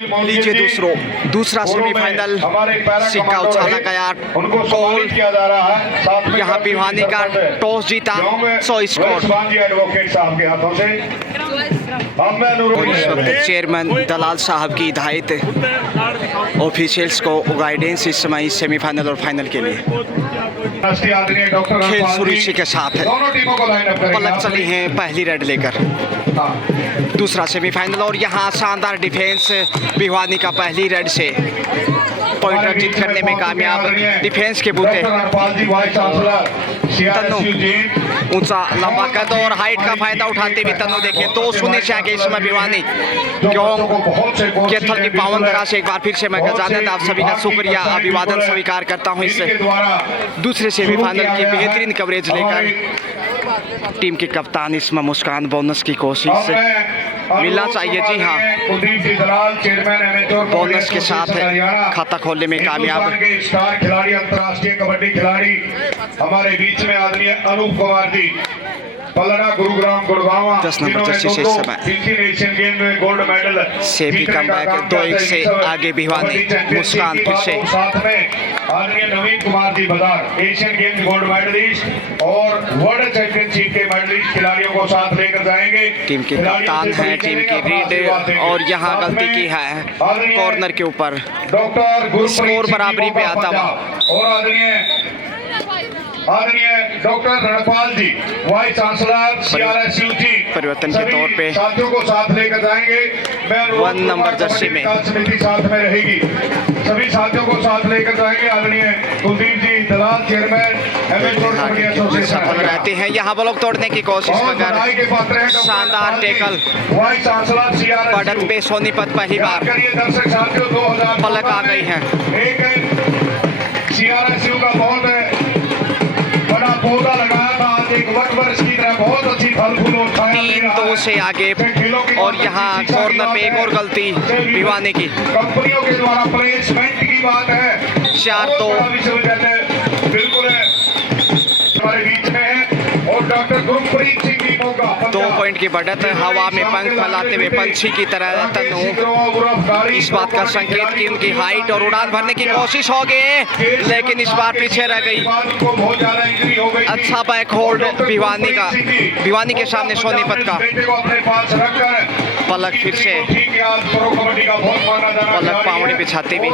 लीजिए दूसरा सेमीफाइनल सिक्का उछाला गया गोल। यहाँ भिवानी का टॉस जीता 100 स्कोर। और इस वक्त चेयरमैन दलाल साहब की हिदायत ऑफिशियल्स को गाइडेंस इस समय सेमीफाइनल और फाइनल के लिए खेल सुरुचि के साथ है। पलक चली है पहली रेड लेकर दूसरा सेमीफाइनल। और यहाँ शानदार डिफेंस भिवानी का पहली रेड से पॉइंट अर्जित करने में कामयाब। डिफेंस के बूते तन्नू ऊंचा लंबा कद और हाइट का फायदा उठाते हुए तन्नू देखिए 2-0 से आगे इसमें भिवानी क्यों केथल की पावन धरा से एक बार फिर से मैं गजानंद आप सभी का शुक्रिया अभिवादन स्वीकार करता हूं। इससे दूसरे सेमीफाइनल की बेहतरीन कवरेज लेकर टीम के कप्तान इसमें मुस्कान बोनस की कोशिश मिलना चाहिए। जी हाँ, बोनस के साथ खाता खोलने में कामयाब। स्टार खिलाड़ी अंतर्राष्ट्रीय कबड्डी खिलाड़ी हमारे बीच में आदरणीय अनूप कुमार जी पलड़ा गुरुग्राम गुड़गांव 10 नंबर जर्सी से इस समय एशियन गेम में गोल्ड मेडल से भी कम बैक 2-1 से आगे भिवानी। मुस्कान फिर से साथ में आदरणीय नवीन कुमार जी बदार एशियन गेम गोल्ड मेडलिस्ट और वर्ल्ड चैंपियनशिप के मेडलिस्ट खिलाड़ियों को साथ लेकर जाएंगे। टीम के कप्तान हैं टीम की रीड और यहाँ गलती की है कॉर्नर के ऊपर स्कोर बराबरी पे आता हुआ। और आदरणीय डॉक्टर रणपाल जी वाइस चांसलर सीआरएसयू जी परिवर्तन के तौर पे साथियों को साथ लेकर जाएंगे। 1 नंबर जर्सी में समिति साथ में रहेगी, सभी साथियों को साथ लेकर जाएंगे। आदरणीय कुलदीप जी दलाल चेयरमैन सफल रहते हैं यहाँ ब्लॉक तोड़ने की कोशिश मगर शानदार टेकल वाइस चांसलर सीआरएसयू बढ़त पे सोनीपत पहली बार दर्शक साथियों 2000 पलक आ गई है। एक सीआरएसयू का बहुत बड़ा पौधा लगाया था आज एक वर्ष की तरह बहुत अच्छी फल फूल 3-2 से आगे। और यहाँ कॉर्नर पे एक और गलती भिवानी की। कंपनियों के द्वारा प्लेसमेंट की बात है 4-2 बिल्कुल हमारे बीच में है। और डॉक्टर गुरप्रीत सिंह जी मौका 2 पॉइंट की बढ़त हवा में पंख फैलाते हुए पंछी की तरह तन्नू इस बात का संकेत कि उनकी हाइट और उड़ान भरने की कोशिश हो गई लेकिन इस बार पीछे रह गई। अच्छा बैक होल्ड भिवानी का, भिवानी के सामने सोनीपत का। पलक फिर से पलक पावड़ी बिछाते भी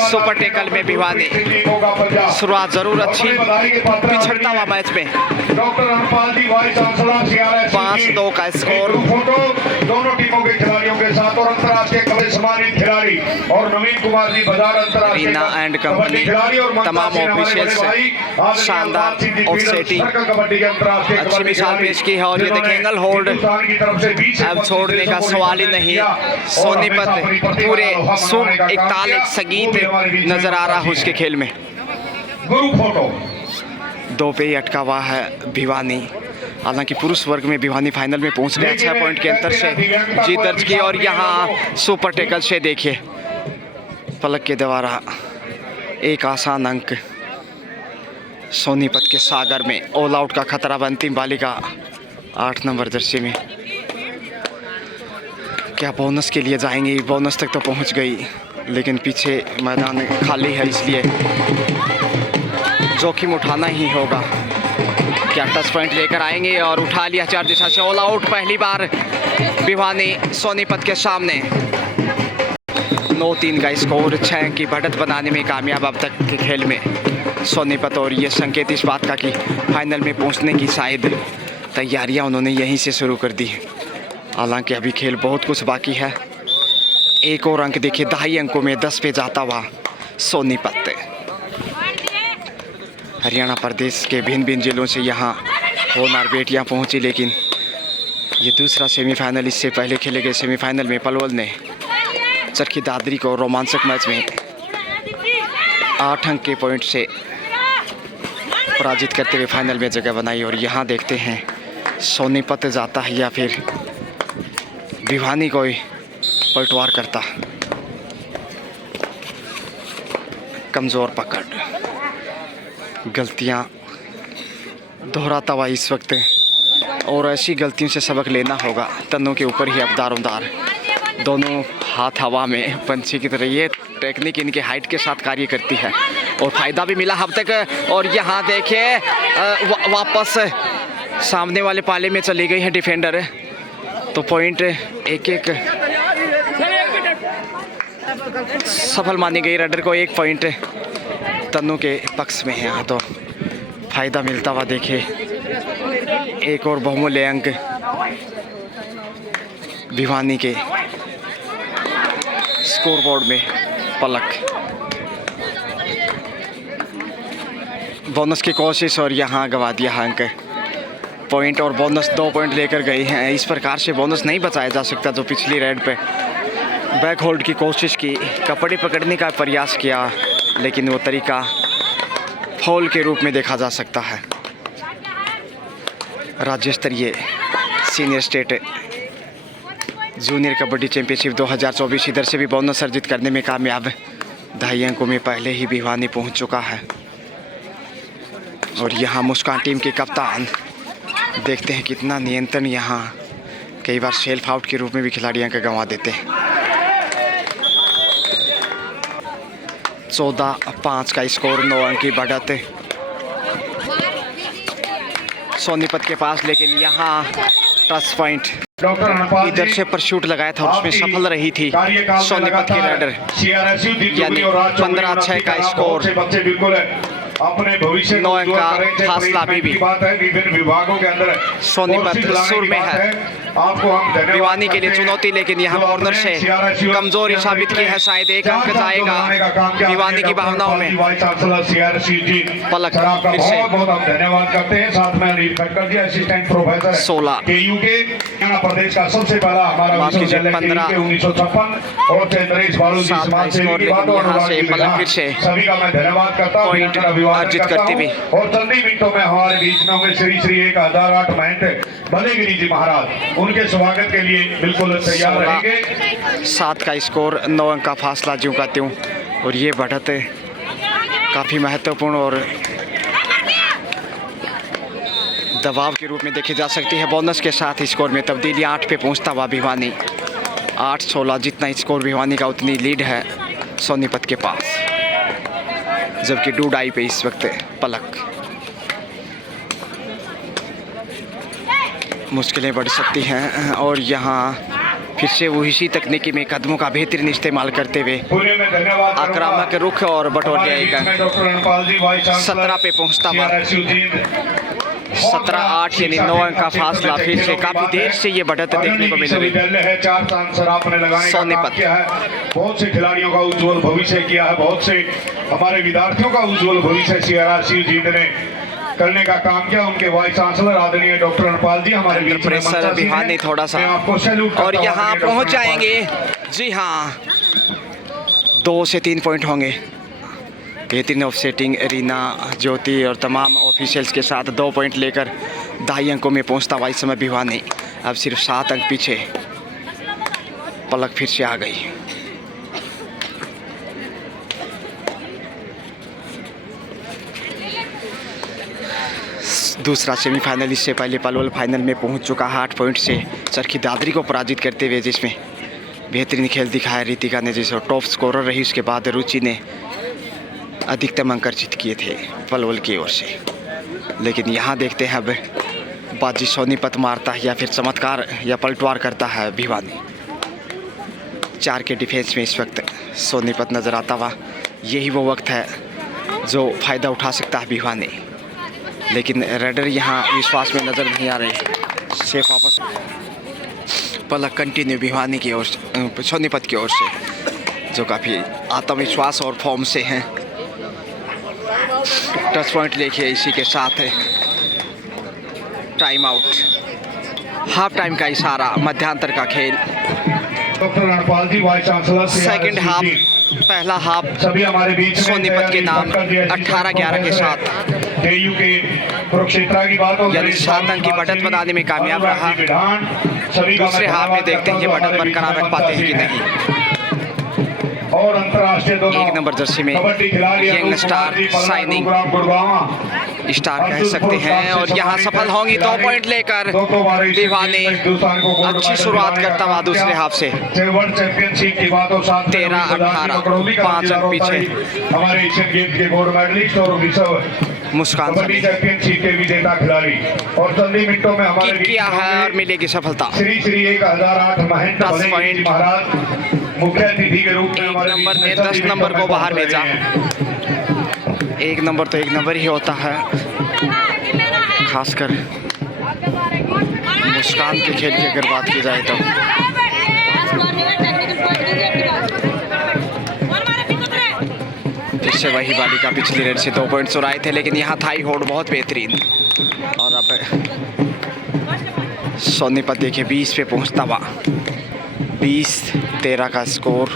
सुपर टेकल में भिवानी। शुरुआत जरूर अच्छी पिछड़ता हुआ मैच में 5-2 का स्कोर। दोनों टीमों के खिलाड़ियों के साथ और अंतर्राष्ट्रीय कबड्डी सम्मानित खिलाड़ी और नवीन कुमार जी बाजार अंतर्राष्ट्रीय रीना एंड कंपनी तमाम ऑफिशियल्स शानदार ऑफसेटिंग अच्छी मिसाल पेश की है। और ये देखिए एंगल होल्ड अब छोड़ने का सवाल ही नहीं। सोनीपत पूरे सुर एक ताल एक संगीत नजर आ रहा है उसके खेल में। 2 पे ही अटका हुआ है भिवानी। हालांकि पुरुष वर्ग में भिवानी फाइनल में पहुंच गया 6 पॉइंट के अंतर से जीत दर्ज की। और यहाँ सुपर टेकल से देखिए पलक के द्वारा एक आसान अंक सोनीपत के सागर में। ऑल आउट का खतरा अंतिम बालिका 8 नंबर जर्सी में। क्या बोनस के लिए जाएंगे? बोनस तक तो पहुंच गई लेकिन पीछे मैदान खाली है इसलिए जोखिम उठाना ही होगा। क्या टच पॉइंट लेकर आएंगे और उठा लिया 4 दिशा से। ऑल आउट पहली बार भिवानी सोनीपत के सामने। 9-3 का स्कोर 6 अंक की बढ़त बनाने में कामयाब अब तक के खेल में सोनीपत। और ये संकेत इस बात का कि फाइनल में पहुंचने की शायद तैयारियां उन्होंने यहीं से शुरू कर दी। हालांकि अभी खेल बहुत कुछ बाकी है। एक और अंक देखिए 2.5 अंकों में 10 पे जाता हुआ सोनीपत। हरियाणा प्रदेश के भिन्न भिन्न जिलों से यहाँ होनहार बेटियाँ पहुँची लेकिन ये दूसरा सेमीफाइनल। इससे पहले खेले गए सेमीफाइनल में पलवल ने चरखी दादरी को रोमांचक मैच में 8 अंक के पॉइंट से पराजित करते हुए फाइनल में जगह बनाई। और यहाँ देखते हैं सोनीपत जाता है या फिर भिवानी को ही पलटवार करता। कमज़ोर पकड़ गलतियां दोहराता हुआ इस वक्त और ऐसी गलतियों से सबक लेना होगा। तन्नों के ऊपर ही अब दारोमदार, दोनों हाथ हवा में पंछी की तरह। ये टेक्निक इनके हाइट के साथ कार्य करती है और फ़ायदा भी मिला अब तक। और यहाँ देखिए वापस सामने वाले पाले में चली गई है डिफेंडर, तो पॉइंट एक एक सफल मानी गई। रेडर को 1 पॉइंट तन्नू के पक्ष में है। यहाँ तो फ़ायदा मिलता हुआ देखिए, एक और बहुमूल्य अंक भिवानी के स्कोरबोर्ड में। पलक बोनस की कोशिश और यहाँ गवा दिया अंक। पॉइंट और बोनस 2 पॉइंट लेकर गए हैं। इस प्रकार से बोनस नहीं बचाया जा सकता। जो पिछली रेड पे बैक होल्ड की कोशिश की, कपड़े पकड़ने का प्रयास किया, लेकिन वो तरीका फॉल के रूप में देखा जा सकता है। राज्य स्तरीय senior state junior kabaddi championship 2024 इधर से भी बोनस अर्जित करने में कामयाब। 2.5 अंकों में पहले ही भिवानी पहुंच चुका है। और यहाँ मुस्कान टीम के कप्तान देखते हैं कितना नियंत्रण। यहाँ कई बार सेल्फ आउट के रूप में भी खिलाड़ी अंक गंवा देते हैं। 14-5 का स्कोर, 9 अंक की बढ़त सोनीपत के पास। लेकिन यहाँ टच पॉइंट इधर से परशूट लगाया था, उसमें सफल रही थी सोनीपत की रेडर। यानी 15-6 का स्कोर, अपने भविष्य 9 अंक का फासला अभी भी विभिन्न विभागों के अंदर सोनीपत सुर में है। आपको हम भिवानी के लिए चुनौती, लेकिन यहाँ कॉर्नर से कमजोरी साबित की है। शायद 1 अंक जाएगा भिवानी की भावनाओं में। पलक फिर से बहुत हम धन्यवाद करते हैं। साथ में अनिल खटकर जी, असिस्टेंट प्रोफेसर 16 केयू के हरियाणा प्रदेश का सबसे पहला हमारा माफ कीजिए, 1956 और नरेश बालू जी समाज सेवी की बातों यहाँ से पलक फिर से सभी का मैं धन्यवाद करता हूँ। पॉइंट अर्जित करती हुई। और चंद ही मिनटों में हमारे बीच में होंगे श्री श्री 1008 महंत भदेगिरी जी महाराज। उनके स्वागत के लिए बिल्कुल तैयार रहेंगे। 7 का स्कोर, 9 अंक का फासला ज्यों का त्यों। और ये बढ़त काफ़ी महत्वपूर्ण और दबाव के रूप में देखी जा सकती है। बोनस के साथ स्कोर में तब्दीली 8 पे पहुंचता हुआ भिवानी। 8-16 जितना स्कोर भिवानी का उतनी लीड है सोनीपत के पास, जबकि डूडाई पे इस वक्त पलक। मुश्किलें बढ़ सकती हैं और यहाँ फिर से वो इसी तकनीकी में कदमों का बेहतरीन इस्तेमाल करते हुए आक्रामक रुख और बटोरिया 17 पे पहुंचता हुआ। 17-8 यानी 9 अंक का फासला। फिर से काफी देर से ये बढ़त देखने को मिल रही है। 4 आंसर आपने लगाने का काम किया है। बहुत से खिलाड़ियों का उज्जवल भविष्य किया है। बहुत से हमारे विद्यार्थियों का उज्जवल भविष्य CRRCU जीत ने करने का काम किया। उनके वाइस चांसलर आदरणीय डॉक्टर अनपाल जी हमारे बीच में भिवानी थोड़ा सा आपको सैल्यूट और यहाँ पहुँच जाएंगे। जी हाँ, 2 से 3 पॉइंट होंगे। बेहतरीन ऑफसेटिंग रीना, ज्योति और तमाम ऑफिशियल्स के साथ 2 पॉइंट लेकर 2.5 अंकों में पहुंचता हुआ इस समय भिवानी। अब सिर्फ 7 अंक पीछे। पलक फिर से आ गई। दूसरा सेमीफाइनल इससे पहले पलवल फाइनल में पहुंच चुका है 8 पॉइंट से चरखी दादरी को पराजित करते हुए, जिसमें बेहतरीन खेल दिखाया रितिका ने, जिसे टॉप स्कोरर रही। उसके बाद रुचि ने अधिकतम अंक अर्जित किए थे पलवल की ओर से। लेकिन यहाँ देखते हैं अब बाजी सोनीपत मारता है या फिर चमत्कार या पलटवार करता है भिवानी। 4 के डिफेंस में इस वक्त सोनीपत नज़र आता हुआ। यही वो वक्त है जो फ़ायदा उठा सकता है भिवानी, लेकिन रेडर यहाँ विश्वास में नज़र नहीं आ रहे। सेफ वापस पलक कंटिन्यू भिवानी की ओर से, सोनीपत की ओर से, जो काफ़ी आत्मविश्वास और फॉर्म से हैं। टच पॉइंट लेके इसी के साथ है टाइम आउट। हाफ टाइम का इशारा, मध्यांतर का खेल। डॉक्टर अनपाल जी वाइस चांसलर सेकंड हाफ, पहला हाफ सभी हमारे बीच सोनीपत के नाम 18-11 के साथ केयू के कुरुक्षेत्र की बात हो, यानी 7 अंक की बढ़त बनाने में कामयाब रहा। दूसरे हाफ में देखते हैं ये बढ़त बरकरार रख पाते हैं कि नहीं। और अंतर्राष्ट्रीय दोनों 1 नंबर जर्सी में कबड्डी खिलाड़ी young Anoop star Kumar ji, Palwal, shining Gurugram, Gurgaon star कह सकते हैं, और यहाँ सफल होंगी 2 पॉइंट लेकर दीवाने। अच्छी शुरुआत करता हुआ दूसरे हाफ से वर्ल्ड चैंपियनशिप की बातों साथ 13-18 5 अंक पीछे हमारे एशियन गेम्स के गोल्ड मेडलिस्ट और विश्व मुस्कान कबड्डी चैंपियनशिप के विजेता खिलाड़ी, और चंद ही मिनटों में हमारे बीच किया है होंगे और मिलेगी सफलता। श्री 1008 महेंद्र 10 भलेगी पॉइंट। जी महाराज मुख्य अतिथि के रूप में 1 हमारे नंबर बीच ने में 10 नंबर को बाहर भेजा। हैं। 1 नंबर तो 1 नंबर ही होता है, खासकर मुस्कान के खेल की अगर बात की जाए तो। फिर से वही बालिका पिछली रेड से 2 पॉइंट चुराए थे, लेकिन यहाँ थाई होल्ड बहुत बेहतरीन। और अब सोनीपत देखिए 20 पे पहुँचता हुआ, 20-13 का स्कोर।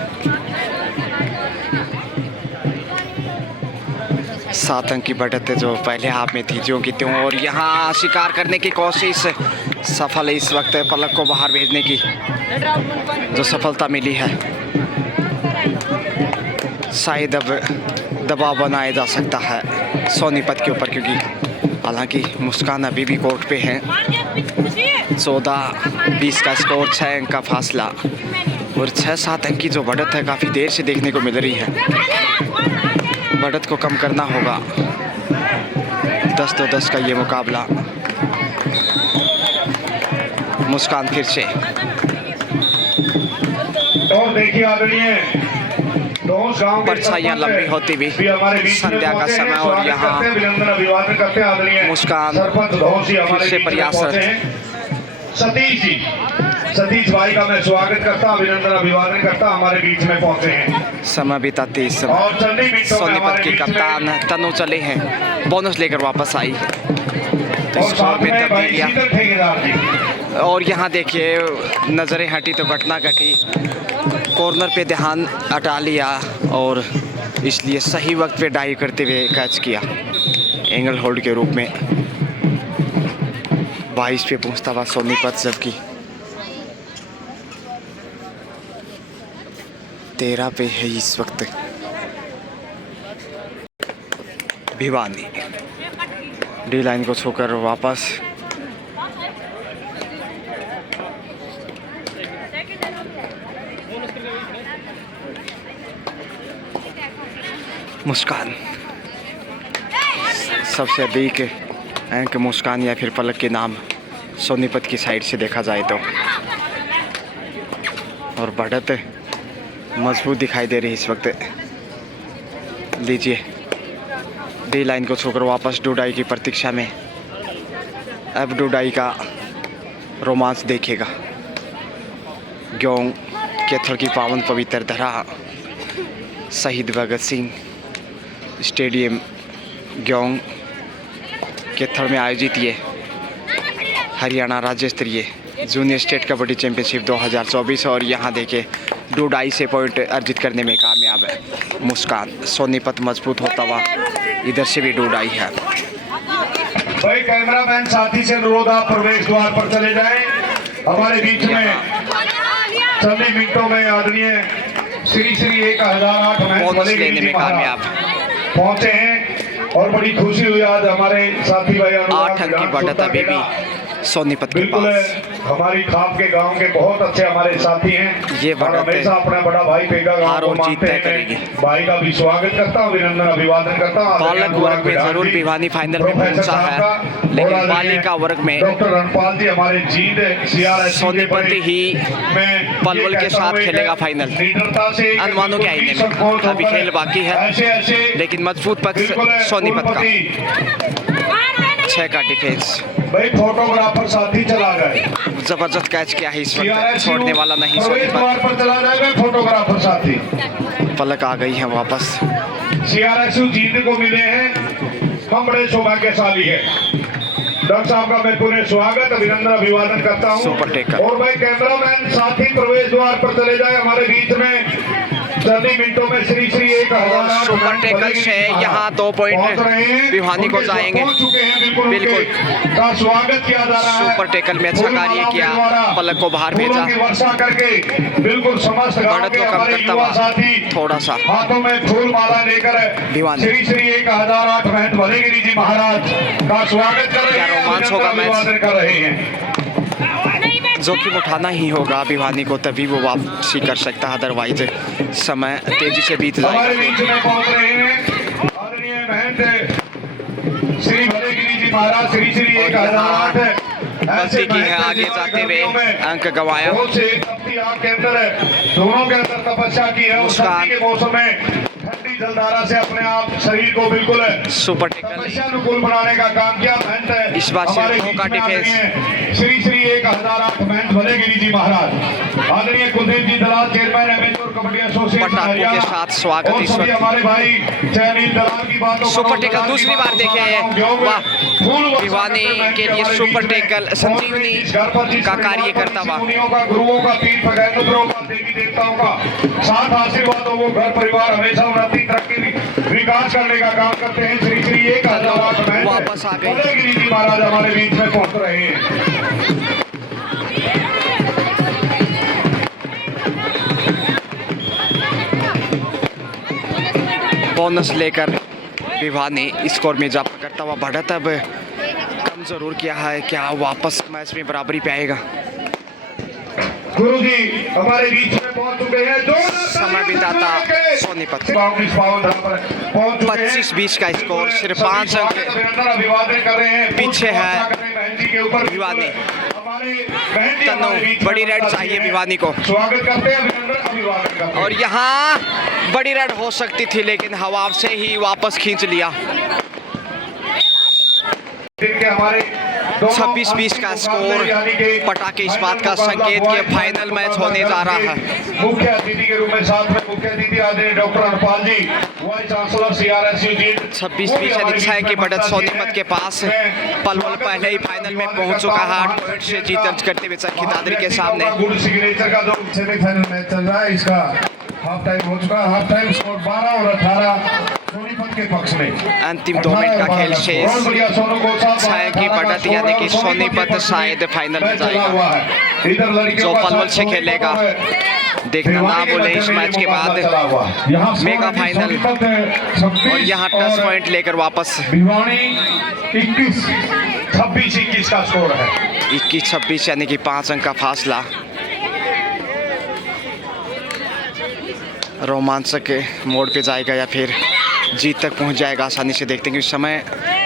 7 अंक की बढ़त जो पहले हाफ में थी ज्यों की त्यों, और यहाँ शिकार करने की कोशिश सफल है इस वक्त पलक को बाहर भेजने की जो सफलता मिली है। शायद अब दबाव बनाया जा सकता है सोनीपत के ऊपर, क्योंकि हालांकि मुस्कान अभी भी कोर्ट पे हैं। 14-20 का स्कोर, 6 अंक का फासला, और 6-7 अंक की जो बढ़त है काफ़ी देर से देखने को मिल रही है। बढ़त को कम करना होगा। 10-10 का ये मुकाबला। मुस्कान फिर से, और देखिए आदरणीय परछाइयाँ लंबी होती भी संध्या का समय, और यहाँ मुस्कान फिर से प्रयासरत। सतीश भाई का मैं स्वागत करता, अभिनंदन अभिवादन करता, हमारे बीच में पहुंचे हैं। समय बीताते इस समय सोनीपत के कप्तान तनु चले हैं, बोनस लेकर वापस आई तो स्कोर में तब्दीलियां। और यहाँ देखिए नज़रें हटी तो घटना घटी, कॉर्नर पे ध्यान हटा लिया और इसलिए सही वक्त पे डाइव करते हुए कैच किया एंगल होल्ड के रूप में। 22 पे पहुँचता हुआ सोनीपत, जबकि 13 पे है इस वक्त भिवानी। डी लाइन को छोकर वापस मुस्कान। सबसे अधिक अंक मुस्कान या फिर पलक के नाम सोनीपत की साइड से देखा जाए तो, और बढ़त मजबूत दिखाई दे रही इस वक्त। लीजिए डी लाइन को छोकर वापस डूडाई की प्रतीक्षा में। अब डूडाई का रोमांच देखेगा। ग्योंग कैथल की पावन पवित्र धरा शहीद भगत सिंह स्टेडियम ग्योंग कैथल में आयोजित ये हरियाणा राज्य स्तरीय जूनियर स्टेट कबड्डी चैंपियनशिप 2024, और यहाँ देखे डूडाई से पॉइंट अर्जित करने में कामयाब है मुस्कान। सोनीपत मजबूत होता हुआ, इधर से भी डूडाई है। भाई कैमरामैन साथी से अनुरोध, आप प्रवेश द्वार पर चले जाएं। हमारे बीच में चंद ही मिनटों में आदरणीय श्री 1008 बोनस लेने में कामयाब पहुंचे हैं, और बड़ी खुशी हुई आज हमारे साथी भाई 8 अंक की बढ़त अभी भी सोनीपत के बिल्कुल पास। हमारी खाप के गांव के बहुत अच्छे हमारे साथी हैं। ये और हमेशा अपना बड़ा भाई पेगा गांव को मानते हैं। भाई का भी स्वागत करता हूँ, अभिनंदन अभिवादन करता हूँ। बालक वर्ग में जरूर भिवानी फाइनल में पहुंचा है, लेकिन बालिका वर्ग में डॉक्टर रणपाल जी हमारे जीत सोनीपत ही पलवल के साथ खेलेगा फाइनल। अनुमानों के आईने में अभी खेल बाकी है, लेकिन मजबूत पक्ष सोनीपत का। 6 का डिफेंस। भाई फोटोग्राफर साथी चला गए, जबरदस्त कैच किया है इस वक्त, छोड़ने वाला नहीं सोनीपत पर चला जाएगा फोटोग्राफर साथी। पलक आ गई है वापस। CRSU जीत को मिले हैं, हम बड़े सौभाग्यशाली हैं। डॉक्टर साहब का मैं पूरे स्वागत अभिनंदन अभिवादन करता हूँ। Super taker. और भाई कैमरामैन साथी प्रवेश द्वार पर चले जाए। हमारे बीच में चंद ही मिनटों में श्री श्री 1008 सुपर टैकल से यहाँ 2 पॉइंट भिवानी को जाएंगे। बिल्कुल का स्वागत किया जा रहा है। सुपर टैकल में अच्छा कार्य किया, पलक को बाहर भेजा, वर्षा करके बिल्कुल समस्त बढ़त को कम करता हुआ थोड़ा सा हाथों में फूल माला लेकर भिवानी। श्री श्री 1008 महंत भलेगिरी जी महाराज का स्वागत कर रहे हैं। क्या रोमांच होगा मैच कर रहे हैं। जोखिम उठाना ही होगा भिवानी को, तभी वो वापसी कर सकता है, अदरवाइज समय तेजी से बीत हमारे जाएगा। बीच में पहुंच रहे हैं आदरणीय महंत श्री भलेगिरी जी महाराज श्री श्री 1008 गलती की है आगे जाते हुए, अंक गंवाया। के अंदर दोनों के अंदर तपस्या की है। उस सर्दी के मौसम में ठंडी जलधारा से अपने आप शरीर को बिल्कुल सुपर टैकल अनुकूल बनाने का काम किया महंत इस बार से हमारे का डिफेंस श्री श्री 1008 महंत भलेगिरी जी महाराज आदरणीय कुलदीप जी दलाल चेयरमैन एमेच्योर कबड्डी एसोसिएशन पटाखों के साथ स्वागत इस वक्त। हमारे भाई चयनित दलाल की बातों सुपर टैकल दूसरी बार देखे हैं, वाह भिवानी के लिए सुपर टैकल संजीवनी का कार्य करता हुआ। मुनियों का, गुरुओं का, तीर्थ गैंधों का, देवी देवताओं का साथ आशीर्वाद हो, वो घर परिवार हमेशा उन्नति तरक्की विकास करने का काम करते हैं। श्री श्री 1008 महंत वापस आ गए। भलेगिरी जी महाराज हमारे बीच में पहुंच रहे हैं। बोनस लेकर भिवानी स्कोर में जा करता हुआ बढ़त अब कम जरूर किया है, क्या वापस मैच में बराबरी पे आएगा। गुरुजी हमारे बीच में पहुंच चुके हैं। समय बिताता सोनीपत 25-20 का स्कोर, सिर्फ 5 अंक अभिवादन कर रहे हैं पीछे है भिवानी। तन्नू बड़ी रेड चाहिए भिवानी को, स्वागत करते हैं, अभिवादन करते हैं। और यहाँ बड़ी रेड हो सकती थी लेकिन हवा से ही वापस खींच लिया। 26-20 का स्कोर पटाखे इस बात का संकेत कि फाइनल मैच होने जा रहा है। मुख्य अतिथि के रूप में साथ में मुख्य अतिथि आदरणीय डॉक्टर हरपाल जी, वाइस चांसलर CRSU जी। 26-20 यानी 6 की बढ़त सोनीपत के पास। पलवल पहले ही फाइनल में पहुंच चुका है 8 पॉइंट से जीत दर्ज करते हुए चरखी दादरी के सामने। गुड सिग्नेचर का जो सेमीफाइनल मैच चल रहा है, इसका हाफ टाइम हो चुका है। हाफ टाइम स्कोर 12 और 18 सोनीपत के पक्ष में। अंतिम 2 मिनट का खेल शेष, 6 की बढ़त यानी कि सोनीपत शायद फाइनल में जाएगा। जो पलवल से खेलेगा देखना ना बोले इस मैच के बाद मेगा फाइनल, और यहाँ 10 पॉइंट लेकर वापस। भिवानी 26-21 का स्कोर है। 21-26 यानी कि 5 अंक का फासला। रोमांचक मोड़ पे जाएगा या फिर जीत तक पहुंच जाएगा आसानी से। देखते हैं कि इस समय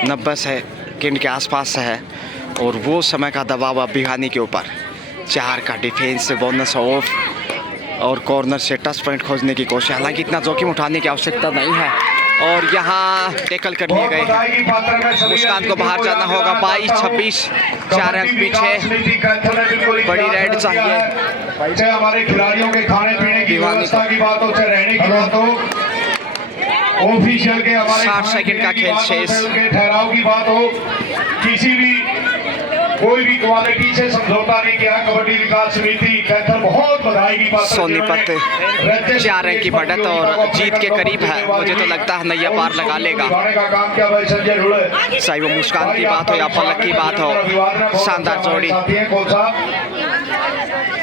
90 सेकंड के आसपास है और वो समय का दबाव अब भिवानी के ऊपर। 4 का डिफेंस, बोनस ऑफ और कॉर्नर से टच पॉइंट खोजने की कोशिश, हालांकि इतना जोखिम उठाने की आवश्यकता नहीं है। और यहाँ टैकल कर लिए गए हैं, मुस्कान को बाहर जाना होगा। 22-26, 4 अंक पीछे। बड़ी रेड चाहिए चाहे हमारे खिलाड़ियों के खाने पीने की व्यवस्था की बात हो, चाहे रहने की बात हो, ऑफिशियल के हमारे 60 सेकंड का खेल शेष। ठहराव की बात हो, किसी भी कोई भी क्वालिटी से समझौता नहीं किया। कबड्डी विकास समिति कैथल बहुत बधाई की बात। सोनीपत 4 अंक की बढ़त और जीत के करीब है। मुझे तो लगता है नैया पार लगा लेगा। चाहे वो मुस्कान की बात हो या पलक की बात हो, शानदार जोड़ी।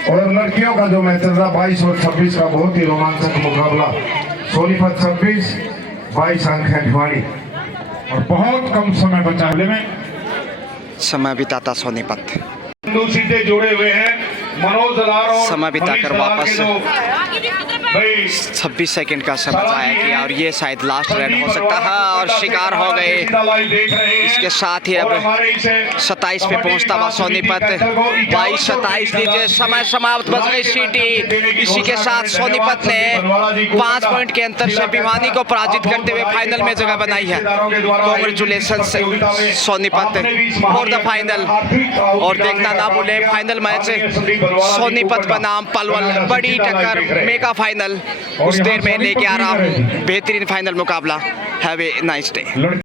और लड़कियों का जो मैच चल रहा 22 और 26 का बहुत ही रोमांचक मुकाबला। सोनीपत 26, 22 अंक है भिवानी और बहुत कम समय बचा में समय बिताता सोनीपत। सीधे जोड़े हुए हैं मनोज दलाल और समय बिताकर वापस 26 सेकंड का समय जाया किया और ये शायद लास्ट रेड हो सकता है और शिकार हो गए। इसके साथ ही अब 27 पे पहुंचता हुआ सोनीपत। 22-27 लीजिए, समय समाप्त, बज गई सीटी। इसी के साथ सोनीपत ने 5 पॉइंट के अंतर से भिवानी को पराजित करते हुए फाइनल में जगह बनाई है। Congratulation Sonipat for the final. और देखना ना भूले फाइनल मैच सोनीपत बनाम पलवल, बड़ी टक्कर, मेगा फाइनल उस देर में लेके आ रहा हूँ। बेहतरीन फाइनल मुकाबला। Have a nice day.